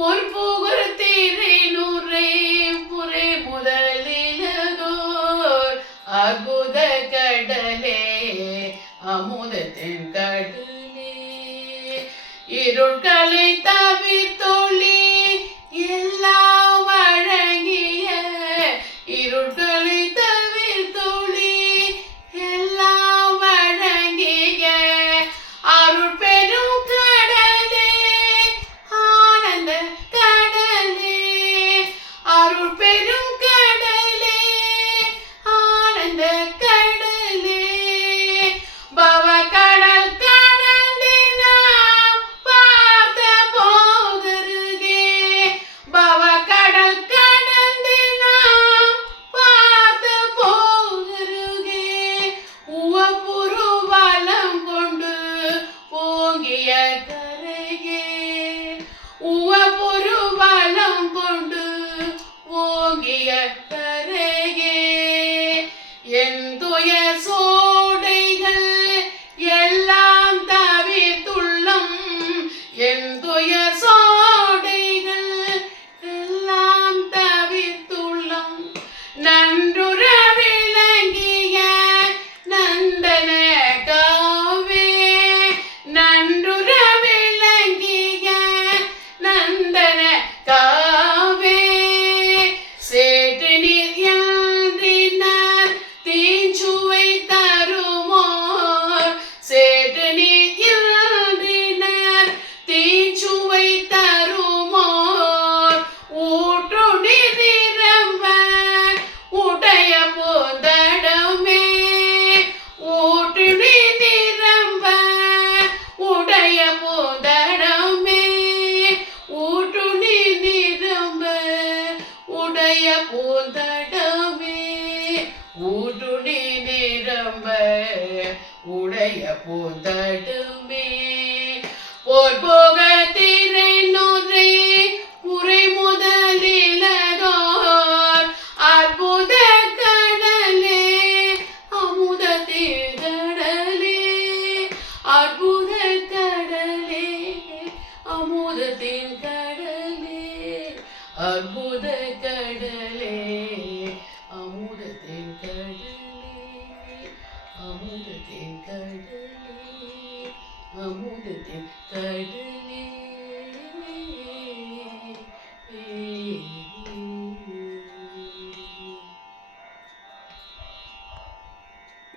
பொற்புகழ் திரைநுரை புரை முதலிலதோர் அற்புத கடலே அமுதத்தின் கடலே இருள்களை தவிர்த்தொளி எல்லாம் வழங்கிய இருள்களை தவிர்த்தொளி எல்லாம் வழங்கிய அருள் பெரும் கடலே ஆனந்த கடலே அருள் பெரும் கடலே ஆனந்த கடலே பவ கடல் கடந்து நாம் பார்த்த போதருகே பவ கடல் கடந்து நாம் பார்த்த போதருகே உவப்புரு வலம் கொண்டு ஓங்கிய கரையே உவப்புரு வலம் கொண்டு ஓங்கிய கரையே என் துய சோடைகள் எல்லாம் தவிர்த்துள்ளம் என் துய சோடைகள் எல்லாம் தவிர்த்துள்ளம் நன்றுற விளங்கிய நந்தன காவே நன்றுற விளங்கிய நந்தன காவே சேற்று நீர் என்றினார் தீஞ்சுவை தருமோர் சேற்று நீர் என்றினார் தீஞ்சுவை தருமோர் ஊற்று நீர் நிரம்ப உடைய போதடமே ஊற்று நீர் நிரம்ப உடைய போதடமே ஊற்று நீர் நிரம்ப உடைய போதடமே ஊற்று நீர் நிரம்ப உடைய போதடமே போர்போக திரைநுரை உரை முதலிலதோர் அற்புத கடலே அமுதத்தின் கடலே அற்புத கடலே அமுதத்தின் கடலே அற்புத